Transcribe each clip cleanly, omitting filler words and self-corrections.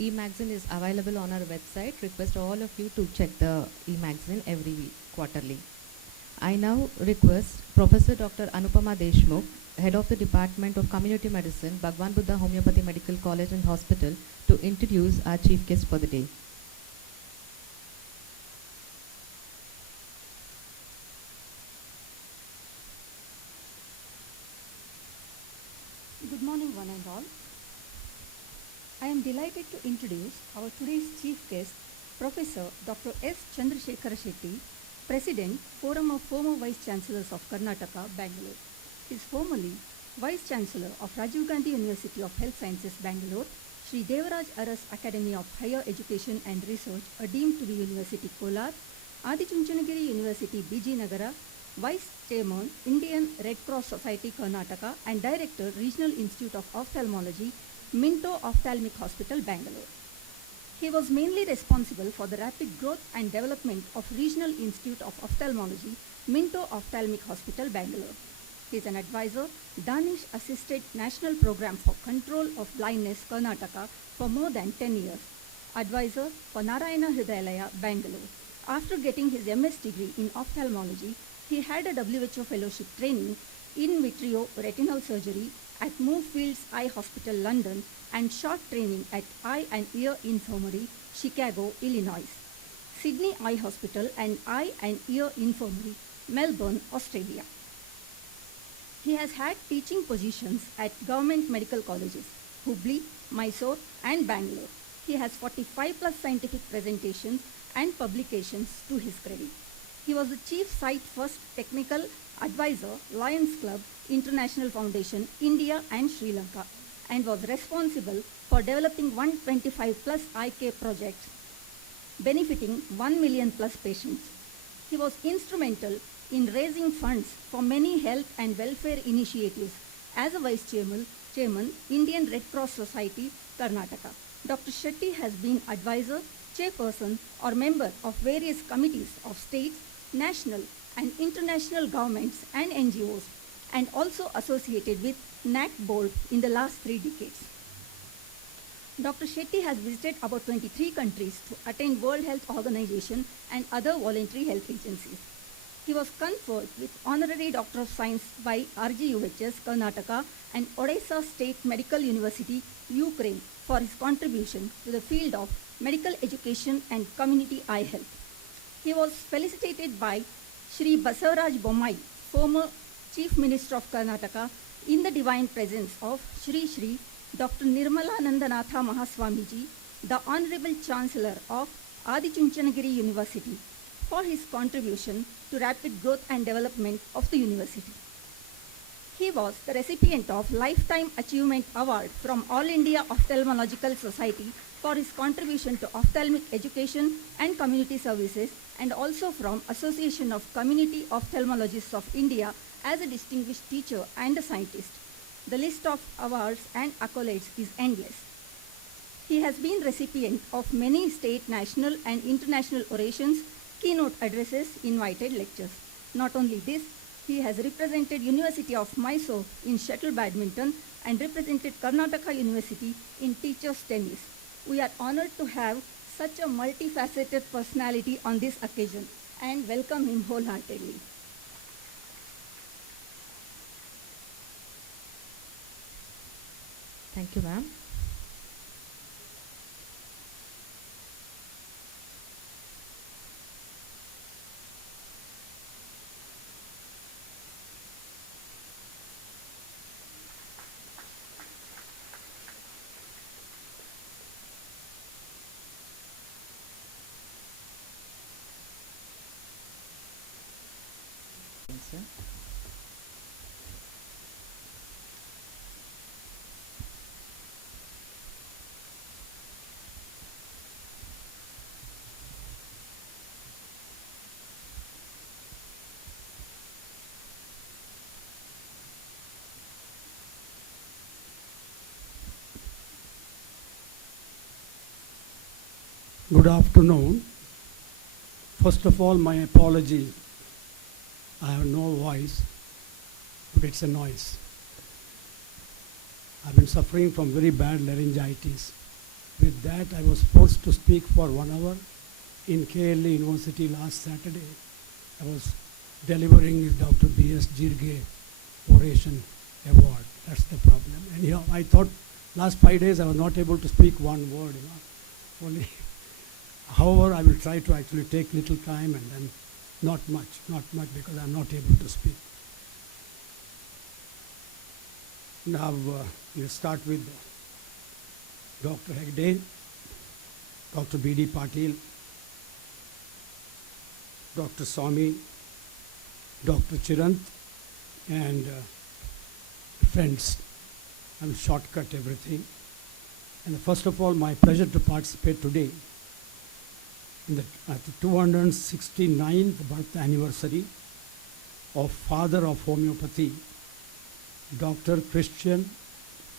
E-magazine is available on our website. Request all of you to check the e-magazine every week, quarterly. I now request Professor Dr. Anupama Deshmukh, Head of the Department of Community Medicine, Bhagwan Buddha Homeopathy Medical College and Hospital, to introduce our chief guest for the day. Good morning, one and all. I am delighted to introduce our today's chief guest, Professor Dr. S. Chandrashekar Shetty, President, Forum of Former Vice Chancellors of Karnataka, Bangalore. He is formerly Vice Chancellor of Rajiv Gandhi University of Health Sciences, Bangalore, Sri Devaraj Aras Academy of Higher Education and Research, a deemed to be University, Kolar, Adi Chunchanagiri University, BG Nagara, Vice Chairman, Indian Red Cross Society, Karnataka, and Director, Regional Institute of Ophthalmology, Minto Ophthalmic Hospital, Bangalore. He was mainly responsible for the rapid growth and development of Regional Institute of Ophthalmology, Minto Ophthalmic Hospital, Bangalore. He is an advisor, Danish Assisted National Program for Control of Blindness, Karnataka, for more than 10 years. Advisor for Narayana Hridayalaya, Bangalore. After getting his MS degree in ophthalmology, he had a WHO fellowship training in vitro retinal surgery at Moorfields Eye Hospital, London, and short training at Eye and Ear Infirmary, Chicago, Illinois, Sydney Eye Hospital and Eye and Ear Infirmary, Melbourne, Australia. He has had teaching positions at government medical colleges, Hubli, Mysore, and Bangalore. He has 45 plus scientific presentations and publications to his credit. He was the Chief Site First Technical Advisor, Lions Club, International Foundation, India and Sri Lanka, and was responsible for developing 125 plus eye care projects benefiting 1 million plus patients. He was instrumental in raising funds for many health and welfare initiatives as a Vice Chairman, Indian Red Cross Society, Karnataka. Dr. Shetty has been advisor, chairperson or member of various committees of states, national and international governments and NGOs, and also associated with NAC board in the last 3 decades. Dr. Shetty has visited about 23 countries to attend World Health Organization and other voluntary health agencies. He was conferred with Honorary Doctor of Science by RGUHS, Karnataka, and Odisha State Medical University, Ukraine, for his contribution to the field of medical education and community eye health. He was felicitated by Shri Basavaraj Bommai, former Chief Minister of Karnataka, in the divine presence of Shri Dr. Nirmalanandanatha Mahaswamiji, the Honorable Chancellor of Adi Chunchanagiri University, for his contribution to rapid growth and development of the university. He was the recipient of Lifetime Achievement Award from All India Ophthalmological Society for his contribution to ophthalmic education and community services, and also from Association of Community Ophthalmologists of India as a distinguished teacher and a scientist. The list of awards and accolades is endless. He has been recipient of many state, national and international orations, keynote addresses, invited lectures. Not only this, he has represented University of Mysore in shuttle badminton and represented Karnataka University in teachers tennis. We are honored to have such a multifaceted personality on this occasion and welcome him wholeheartedly. Thank you, ma'am. Sir. Good afternoon. First of all, my apology. I have no voice, but it's a noise. I've been suffering from very bad laryngitis. With that, I was forced to speak for 1 hour in KLA University last Saturday. I was delivering Dr. B.S. Jirge Oration Award. That's the problem. Anyhow, I thought last 5 days I was not able to speak one word, only. However, I will try to actually take little time and then not much because I'm not able to speak. Now, we'll start with Dr. Hegde, Dr. B.D. Patil, Dr. Swami, Dr. Chirant, and friends. I will shortcut everything. And first of all, my pleasure to participate today in the 269th birth anniversary of father of homeopathy, Dr. Christian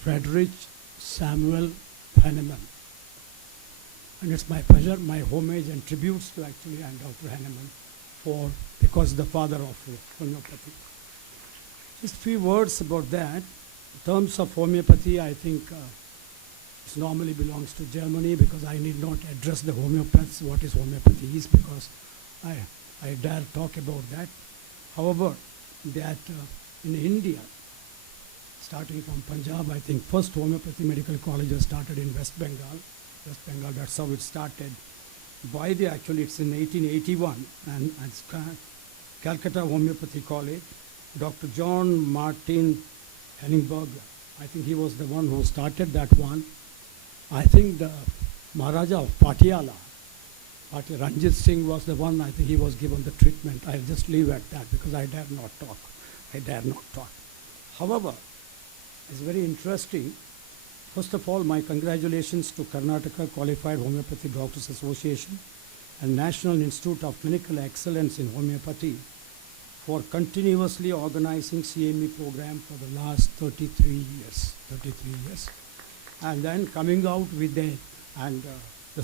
Frederick Samuel Hahnemann. And it's my pleasure, my homage and tributes to actually and Dr. Hahnemann because the father of homeopathy. Just a few words about that. In terms of homeopathy, I think it normally belongs to Germany because I need not address the homeopaths what is homeopathy is because I dare talk about that. However, that in India, starting from Punjab, I think first homeopathy medical colleges started in West Bengal. That's how it started. Actually it's in 1881 and it's Calcutta Homeopathy College. Dr. John Martin Henningberg, I think he was the one who started that one. I think the Maharaja of Patiala, Ranjit Singh was the one, I think he was given the treatment. I'll just leave at that because I dare not talk. However, it's very interesting. First of all, my congratulations to Karnataka Qualified Homeopathy Doctors Association and National Institute of Clinical Excellence in Homeopathy for continuously organizing CME program for the last 33 years. And then coming out with the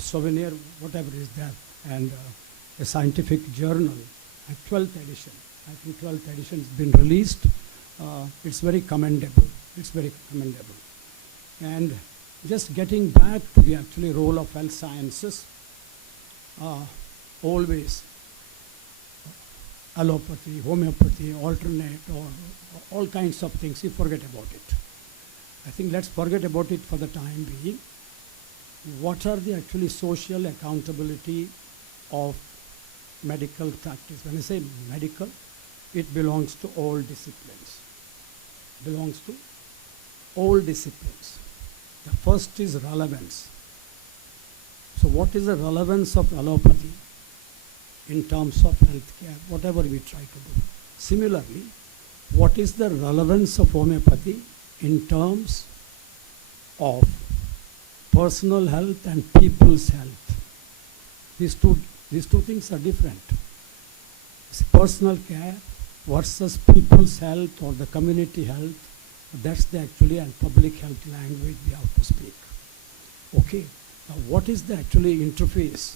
souvenir, whatever is there, and a scientific journal, a 12th edition. I think 12th edition has been released. It's very commendable. And just getting back to the actually role of health sciences, always allopathy, homeopathy, alternate, or all kinds of things, you forget about it. I think let's forget about it for the time being. What are the actually social accountability of medical practice? When I say medical, it belongs to all disciplines. The first is relevance. So what is the relevance of allopathy in terms of healthcare, whatever we try to do? Similarly, what is the relevance of homeopathy in terms of personal health and people's health? These two things are different. It's personal care versus people's health or the community health. That's the actually and public health language we have to speak. Okay, now what is the actually interface,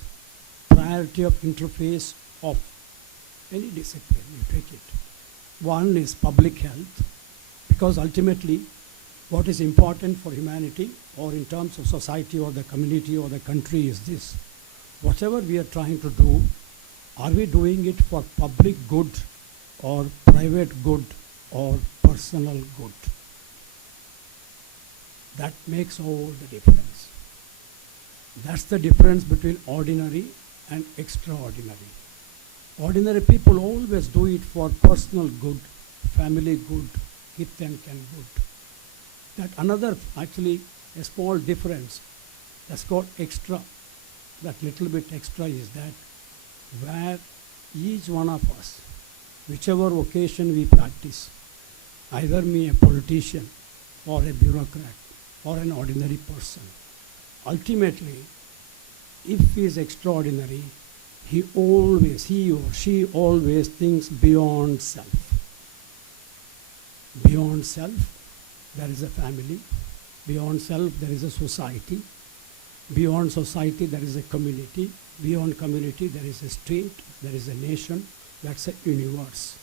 priority of interface of any discipline, you take it. One is public health, because ultimately what is important for humanity or in terms of society or the community or the country is this. Whatever we are trying to do, are we doing it for public good or private good or personal good? That makes all the difference. That's the difference between ordinary and extraordinary. Ordinary people always do it for personal good, family good, kith and kin good. That another, actually, a small difference, that's called extra. That little bit extra is that where each one of us, whichever vocation we practice, either me a politician or a bureaucrat or an ordinary person, ultimately, if he is extraordinary, he or she always thinks beyond self. Beyond self, there is a family. Beyond self, there is a society. Beyond society, there is a community. Beyond community, there is a state, there is a nation. That's a universe.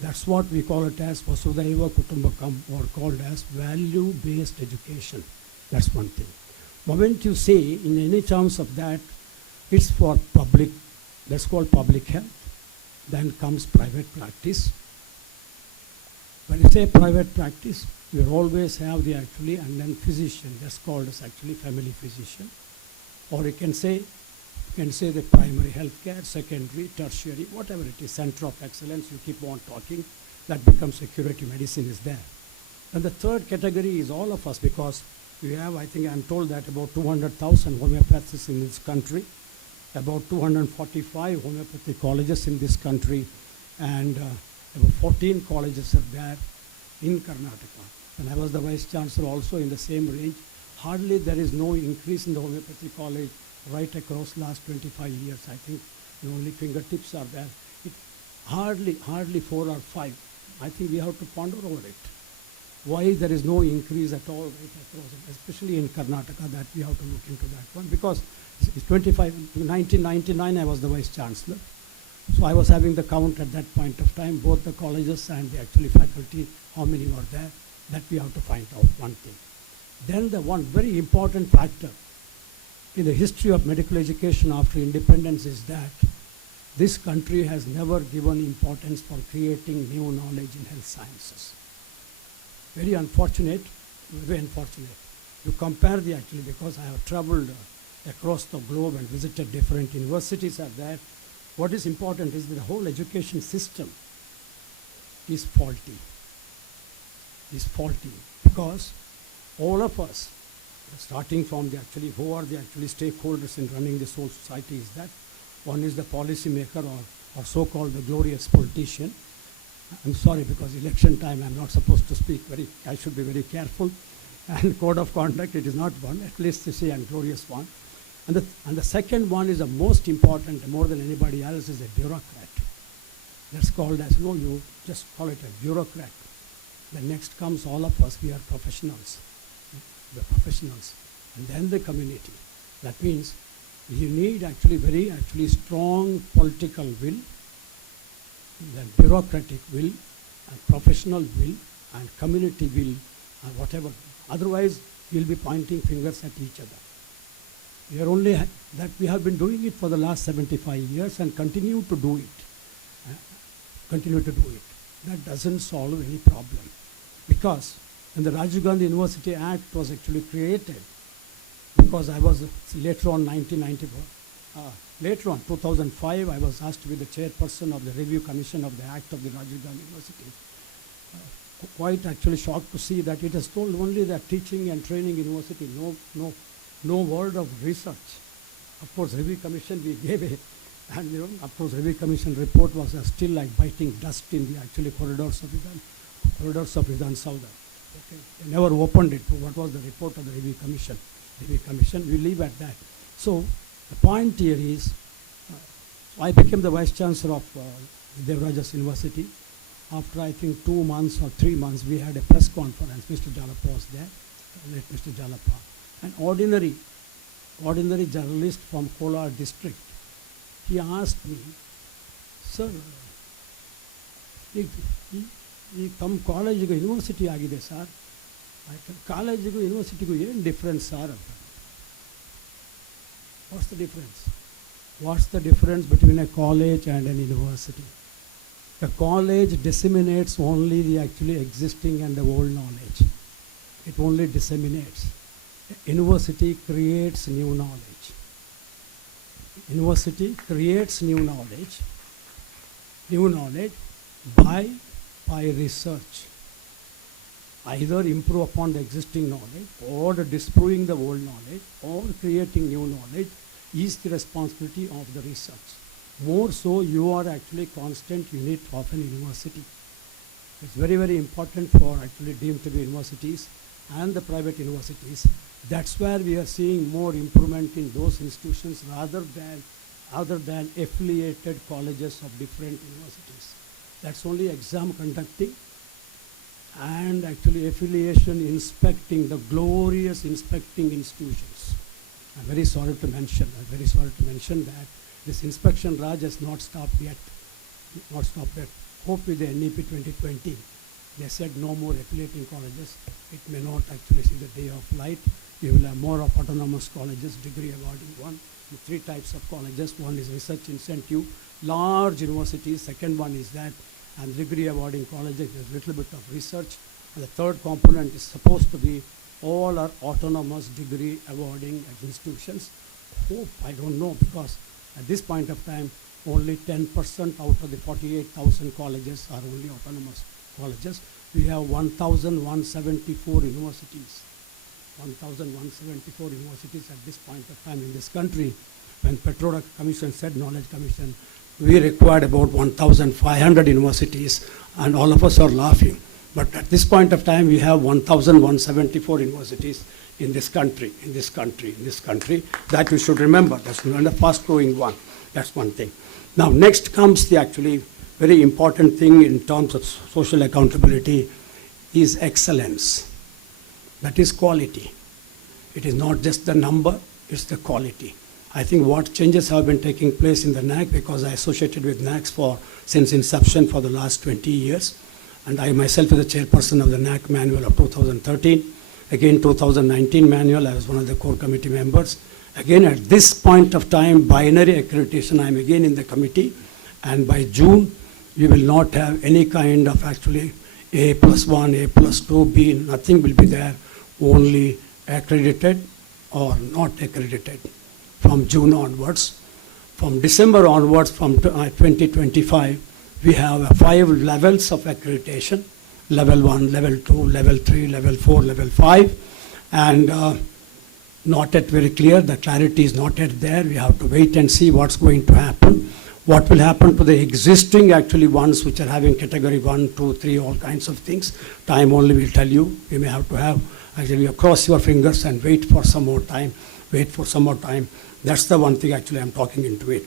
That's what we call it as Vasudhaiva Kutumbakam, or called as value-based education. That's one thing. Moment you say in any terms of that, it's for public, that's called public health. Then comes private practice. When you say private practice, you always have the actually, and then physician, that's called as actually family physician. Or you can say the primary health care, secondary, tertiary, whatever it is, center of excellence, you keep on talking, that becomes a curative medicine is there. And the third category is all of us, because we have, I think I'm told that about 200,000 homeopathists in this country, about 245 homeopathic colleges in this country, and about 14 colleges are there in Karnataka. And I was the vice chancellor also in the same range. Hardly there is no increase in the homeopathy college right across last 25 years. I think only fingertips are there. It hardly 4 or 5. I think we have to ponder over it. Why there is no increase at all right across, especially in Karnataka, that we have to look into that one. Because it's 1999 I was the vice chancellor. So I was having the count at that point of time, both the colleges and the actually faculty, how many were there, that we have to find out one thing. Then the one very important factor in the history of medical education after independence is that this country has never given importance for creating new knowledge in health sciences. Very unfortunate, very unfortunate. You compare the actually, because I have traveled across the globe and visited different universities are there. What is important is that the whole education system is faulty. Is faulty because all of us, starting from the actually, who are the actually stakeholders in running this whole society is that one is the policy maker or so-called the glorious politician. I'm sorry, because election time I'm not supposed to speak I should be very careful. And code of conduct, it is not one, at least to say a glorious one. And the second one is the most important, more than anybody else, is a bureaucrat. That's called as, you just call it a bureaucrat. The next comes all of us, we are professionals. The professionals. And then the community. That means you need actually very strong political will, then bureaucratic will, and professional will, and community will, and whatever. Otherwise, you'll be pointing fingers at each other. We are only that we have been doing it for the last 75 years and continue to do it. That doesn't solve any problem. Because when the Rajiv Gandhi University Act was actually created, because I was later on 2005, I was asked to be the chairperson of the review commission of the Act of the Rajiv Gandhi University. Quite actually shocked to see that it has told only that teaching and training university, no word of research. Of course, review commission we gave it, and of course, review commission report was still like biting dust in the actually corridors of Vidhan Saudha. Okay. They never opened it. What was the report of the review commission? We leave at that. So the point here is, I became the vice chancellor of Devarajas University. After I think 2 months or 3 months, we had a press conference. Mr. Jalapa was there, late Mr. Jalapa. An ordinary journalist from Kolar district. He asked me, sir, come college university agide sir. College university ku yen difference sir? What's the difference? What's the difference between a college and an university? The college disseminates only the actually existing and the old knowledge. It only disseminates. University creates new knowledge. University creates new knowledge by research. Either improve upon the existing knowledge or disproving the old knowledge or creating new knowledge is the responsibility of the research. More so, you are actually constant unit of an university. It's very, very important for actually deemed to be universities and the private universities. That's where we are seeing more improvement in those institutions rather than affiliated colleges of different universities. That's only exam conducting and actually affiliation inspecting, the glorious inspecting institutions. I'm very sorry to mention that this inspection Raj has not stopped yet. Hope with the NEP 2020, they said no more affiliating colleges. It may not actually see the day of light. You will have more of autonomous colleges, degree awarding one. The three types of colleges. One is research incentive, large universities. Second one is that, and degree awarding colleges, there's a little bit of research. And the third component is supposed to be all are autonomous degree awarding institutions. Hope, I don't know, because at this point of time, only 10% out of the 48,000 colleges are only autonomous colleges. We have 1,174 universities. 1,174 universities at this point of time in this country. When Petroda Commission said, Knowledge Commission, we required about 1,500 universities, and all of us are laughing. But at this point of time, we have 1,174 universities in this country, in this country, in this country. That we should remember. That's not a fast-growing one. That's one thing. Now, next comes the actually very important thing in terms of social accountability is excellence. That is quality. It is not just the number, it's the quality. I think what changes have been taking place in the NAC, because I associated with NACs since inception for the last 20 years. And I myself is the chairperson of the NAC manual of 2013. Again, 2019 manual, I was one of the core committee members. Again, at this point of time, binary accreditation, I'm again in the committee. And by June, we will not have any kind of actually A+1, A+2, B, nothing will be there, only accredited or not accredited from June onwards. From December onwards, from 2025, we have 5 levels of accreditation, level 1, level 2, level 3, level 4, level 5, and not yet very clear, the clarity is not yet there. We have to wait and see what's going to happen. What will happen to the existing actually ones which are having category 1, 2, 3, all kinds of things. Time only will tell you. You may have to have, actually you cross your fingers and wait for some more time, wait for some more time. That's the one thing actually I'm talking into it.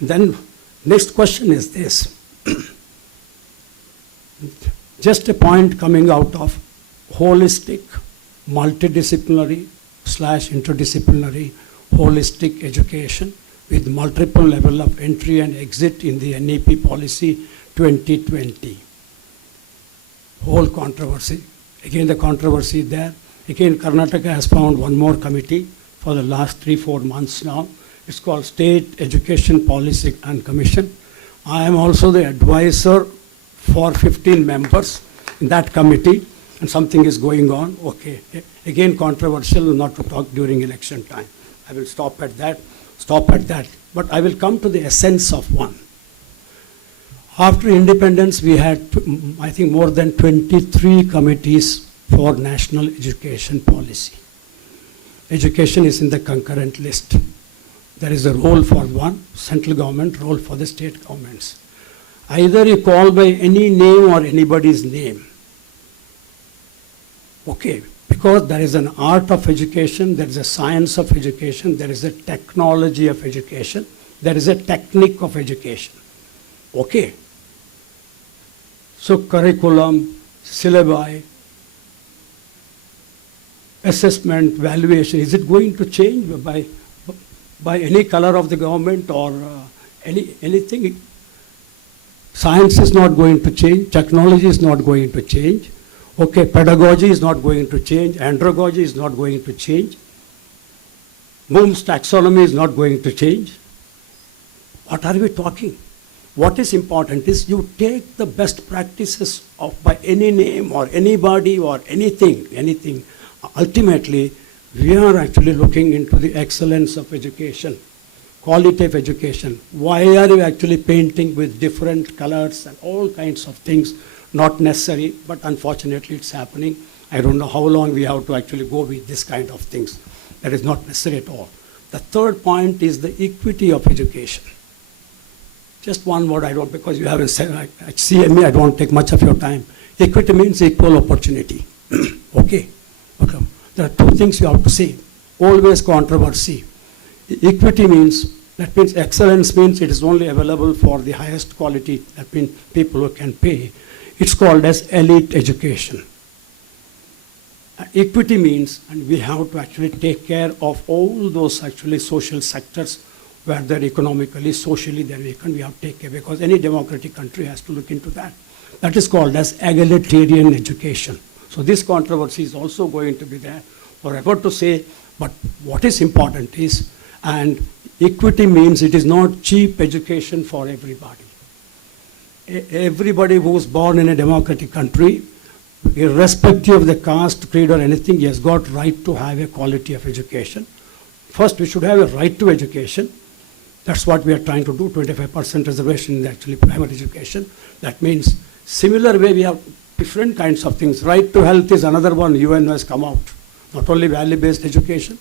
And then next question is this. Just a point coming out of holistic, multidisciplinary / interdisciplinary holistic education with multiple level of entry and exit in the NEP policy 2020. Whole controversy. Again, the controversy there. Again, Karnataka has found one more committee for the last 3-4 months now. It's called State Education Policy and Commission. I am also the advisor for 15 members in that committee, and something is going on. Okay, again controversial, not to talk during election time. I will stop at that. But I will come to the essence of one. After independence, we had, I think, more than 23 committees for national education policy. Education is in the concurrent list. There is a role for one, central government, role for the state governments. Either you call by any name or anybody's name. Okay, because there is an art of education, there is a science of education, there is a technology of education, there is a technique of education. Okay. So curriculum, syllabi, assessment, valuation, is it going to change by any color of the government or anything? Science is not going to change, technology is not going to change. Okay, pedagogy is not going to change, andragogy is not going to change. Bloom's taxonomy is not going to change. What are we talking? What is important is you take the best practices of by any name or anybody or anything. Ultimately, we are actually looking into the excellence of education, quality of education. Why are you actually painting with different colors and all kinds of things? Not necessary, but unfortunately it's happening. I don't know how long we have to actually go with this kind of things. That is not necessary at all. The third point is the equity of education. Just one word, because you haven't said, at CME, I don't take much of your time. Equity means equal opportunity. Okay. There are two things you have to say. Always controversy. Equity means, that means excellence means it is only available for the highest quality, that means people who can pay. It's called as elite education. Equity means, and we have to actually take care of all those actually social sectors where they're economically, socially they're weak, and we have to take care, because any democratic country has to look into that. That is called as egalitarian education. So this controversy is also going to be there. or about to say, but what is important is, and equity means it is not cheap education for everybody. Everybody who is born in a democratic country, irrespective of the caste, creed or anything, he has got right to have a quality of education. First, we should have a right to education. That's what we are trying to do, 25% reservation in the actually primary education. That means similar way we have different kinds of things. Right to health is another one UN has come out. Not only value-based education,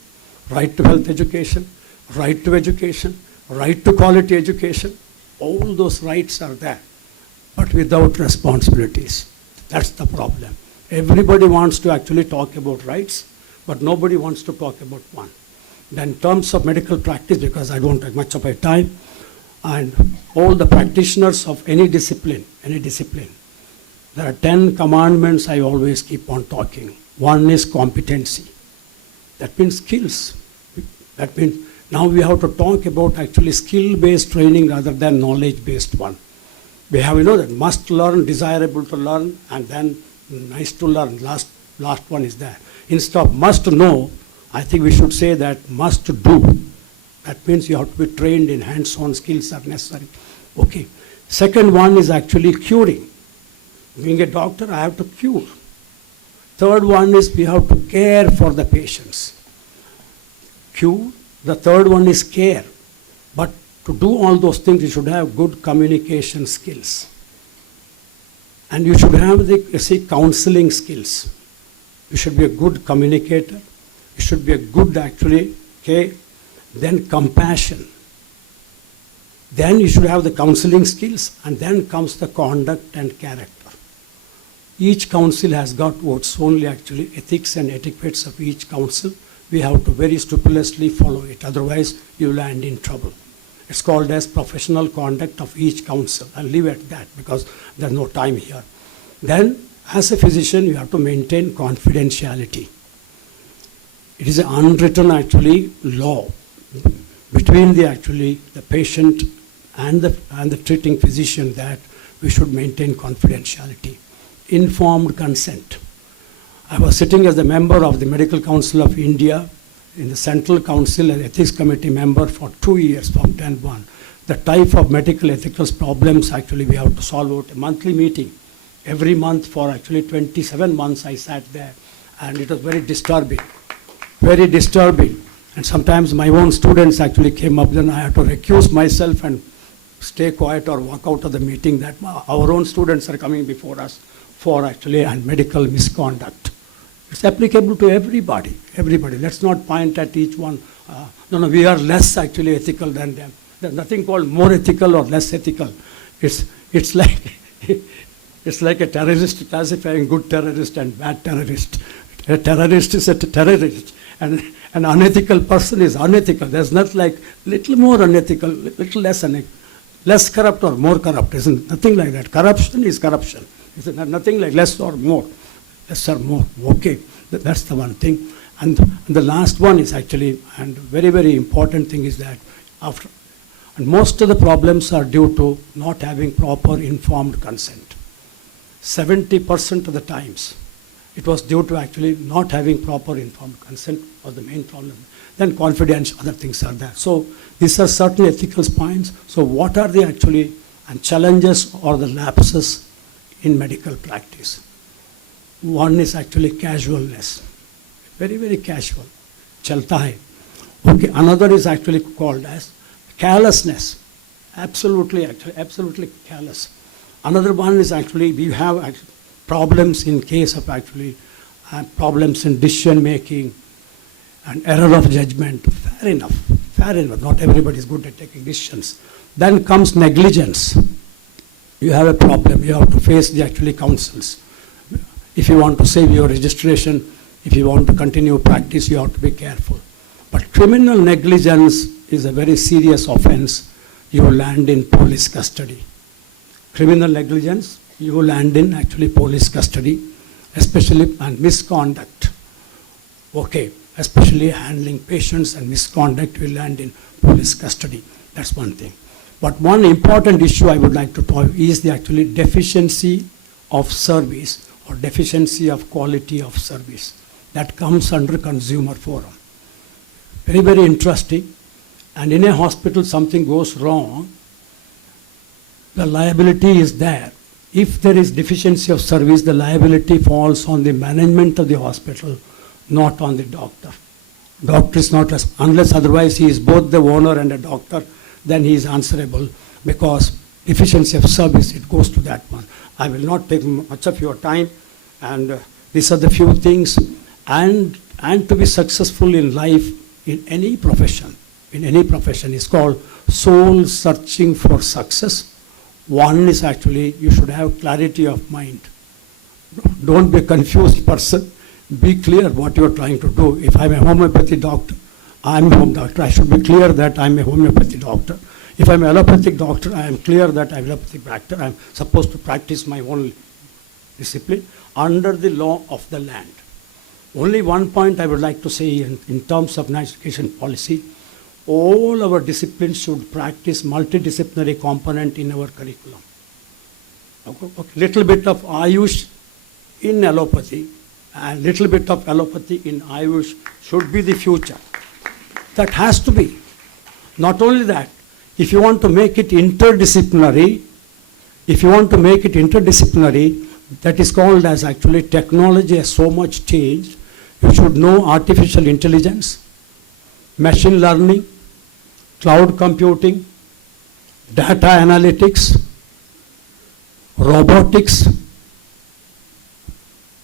right to health education, right to education, right to quality education. All those rights are there, but without responsibilities. That's the problem. Everybody wants to actually talk about rights, but nobody wants to talk about one. Then in terms of medical practice, because I don't have much of my time, and all the practitioners of any discipline, there are 10 commandments I always keep on talking. One is competency. That means skills. That means now we have to talk about actually skill-based training rather than knowledge-based one. We have, that must learn, desirable to learn, and then nice to learn. Last one is there. Instead of must know, I think we should say that must do. That means you have to be trained in hands-on skills are necessary. Okay. Second one is actually curing. Being a doctor, I have to cure. Third one is we have to care for the patients. Cure. The third one is care. But to do all those things, you should have good communication skills. And you should have the counseling skills. You should be a good communicator. You should be a good actually care. Then compassion. Then you should have the counseling skills, and then comes the conduct and character. Each council has got its only actually ethics and etiquettes of each council. We have to very scrupulously follow it. Otherwise, you land in trouble. It's called as professional conduct of each council. I'll leave it at that because there's no time here. Then, as a physician, you have to maintain confidentiality. It is an unwritten actually law between the patient and the treating physician that we should maintain confidentiality. Informed consent. I was sitting as a member of the Medical Council of India in the Central Council and Ethics Committee member for 2 years from 10-1. The type of medical ethical problems actually we have to solve out a monthly meeting. Every month for actually 27 months I sat there, and it was very disturbing. Very disturbing. And sometimes my own students actually came up, then I had to recuse myself and stay quiet or walk out of the meeting that our own students are coming before us for actually and medical misconduct. It's applicable to everybody. Let's not point at each one. No, we are less actually ethical than them. There's nothing called more ethical or less ethical. It's like it's like a terrorist classifying good terrorist and bad terrorist. A terrorist is a terrorist, and an unethical person is unethical. There's not like little more unethical, little less unethical, less corrupt or more corrupt. Isn't nothing like that. Corruption is corruption. It's nothing like less or more. Less or more. Okay, that's the one thing. And the last one is actually, and very, very important thing is that and most of the problems are due to not having proper informed consent. 70% of the times, it was due to actually not having proper informed consent was the main problem. Then confidence, other things are there. So these are certain ethical points. So what are the actually and challenges or the lapses in medical practice? One is actually casualness. Very, very casual. Chalta hai. Okay, another is actually called as carelessness. Absolutely callous. Another one is actually we have problems in case of actually problems in decision making and error of judgment. Fair enough. Not everybody is good at taking decisions. Then comes negligence. You have a problem. You have to face the actually councils. If you want to save your registration, if you want to continue practice, you have to be careful. But criminal negligence is a very serious offense. You will land in police custody. Criminal negligence, you will land in actually police custody, especially and misconduct. Okay, especially handling patients and misconduct will land in police custody. That's one thing. But one important issue I would like to talk is the actually deficiency of service or deficiency of quality of service. that comes under consumer forum. Very, very interesting. And in a hospital, something goes wrong, the liability is there. If there is deficiency of service, the liability falls on the management of the hospital, not on the doctor. Doctor is not, unless otherwise he is both the owner and a doctor, then he is answerable, because deficiency of service, it goes to that one. I will not take much of your time, and these are the few things. And to be successful in life, in any profession, is called soul searching for success. One is actually, you should have clarity of mind. Don't be a confused person. Be clear what you are trying to do. If I'm a homeopathy doctor, I'm a home doctor. I should be clear that I'm a homeopathy doctor. If I'm an allopathic doctor, I am clear that I'm an allopathic doctor. I'm supposed to practice my own discipline under the law of the land. Only one point I would like to say in terms of national education policy, all our disciplines should practice multidisciplinary component in our curriculum. Okay. Little bit of Ayush in allopathy and little bit of allopathy in Ayush should be the future. That has to be. Not only that, if you want to make it interdisciplinary, that is called as actually technology has so much changed. You should know artificial intelligence, machine learning, cloud computing, data analytics, robotics.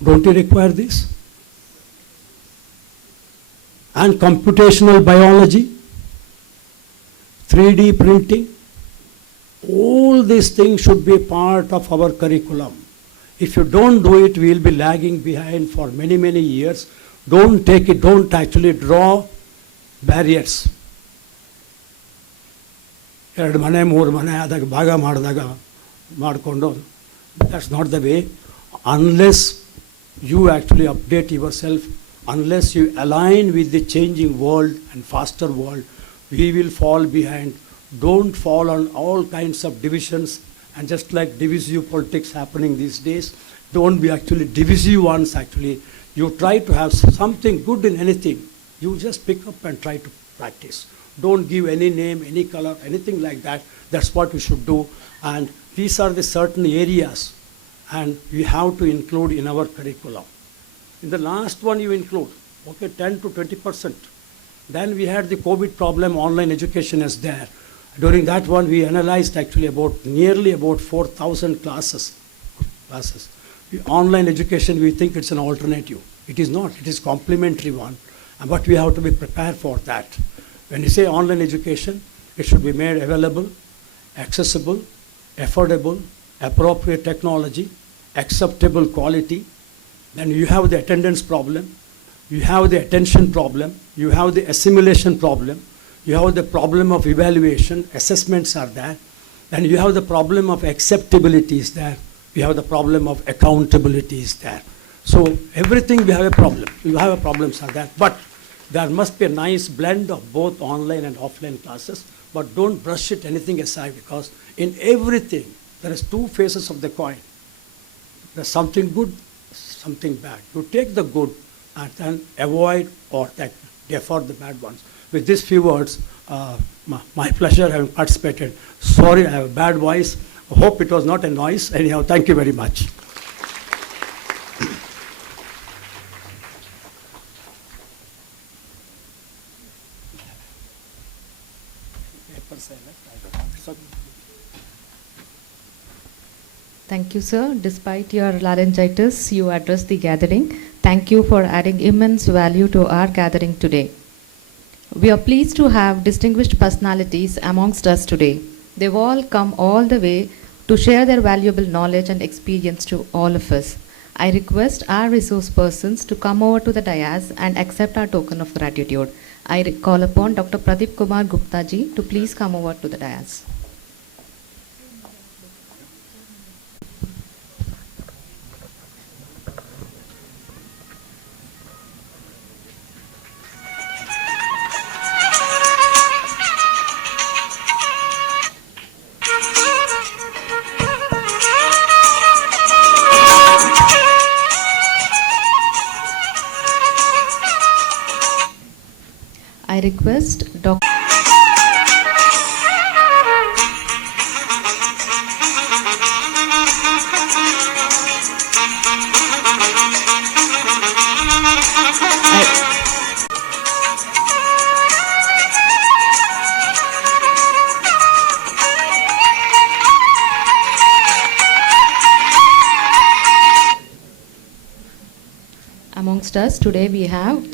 Don't you require this? And computational biology, 3D printing. All these things should be part of our curriculum. If you don't do it, we will be lagging behind for many, many years. Don't take it, don't actually draw barriers. That's not the way. Unless you actually update yourself, unless you align with the changing world and faster world, we will fall behind. Don't fall on all kinds of divisions, and just like divisive politics happening these days, don't be actually divisive ones actually. You try to have something good in anything. You just pick up and try to practice. Don't give any name, any color, anything like that. That's what we should do. And these are the certain areas, and we have to include in our curriculum. In the last one you include, okay, 10 to 20%. Then we had the COVID problem, online education is there. During that one, we analyzed actually nearly about 4,000 classes. Online education, we think it's an alternative. It is not, it is complementary one, but we have to be prepared for that. When you say online education, it should be made available, accessible, affordable, appropriate technology, acceptable quality. Then you have the attendance problem, you have the attention problem, you have the assimilation problem, you have the problem of evaluation, assessments are there, then you have the problem of acceptability is there, you have the problem of accountability is there. So everything we have a problem. You have a problems are there, but there must be a nice blend of both online and offline classes, but don't brush it anything aside, because in everything there is two faces of the coin. There's something good, something bad. You take the good and then avoid or defer the bad ones. With these few words, my pleasure having participated. Sorry, I have a bad voice. I hope it was not a noise. Anyhow, thank you very much. Thank you, sir. Despite your laryngitis, you addressed the gathering. Thank you for adding immense value to our gathering today. We are pleased to have distinguished personalities amongst us today. They've all come all the way to share their valuable knowledge and experience to all of us. I request our resource persons to come over to the dais and accept our token of gratitude. I call upon Dr. Pradeep Kumar Gupta ji to please come over to the dais. request Dr. Amongst us today we have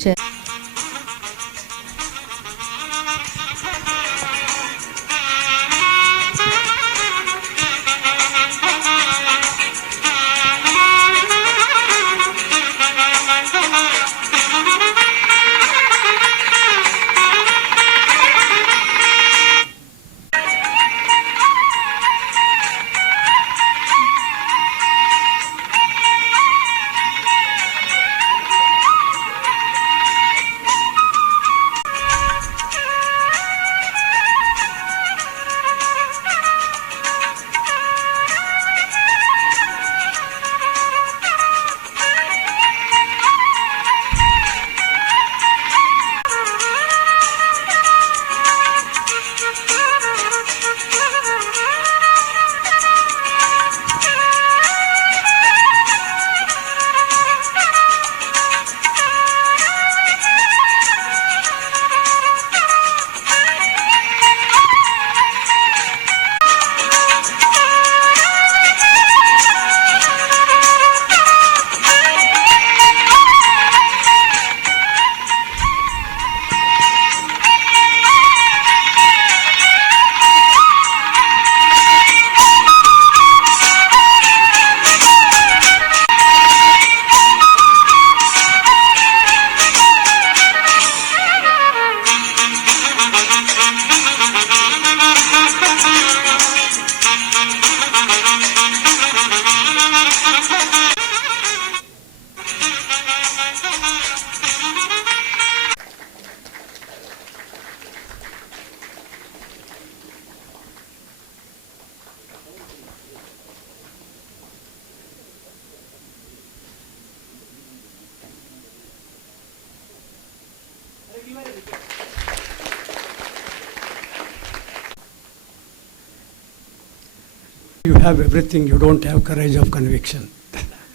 You have everything, you don't have courage of conviction.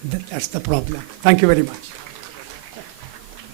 That's the problem. Thank you very much.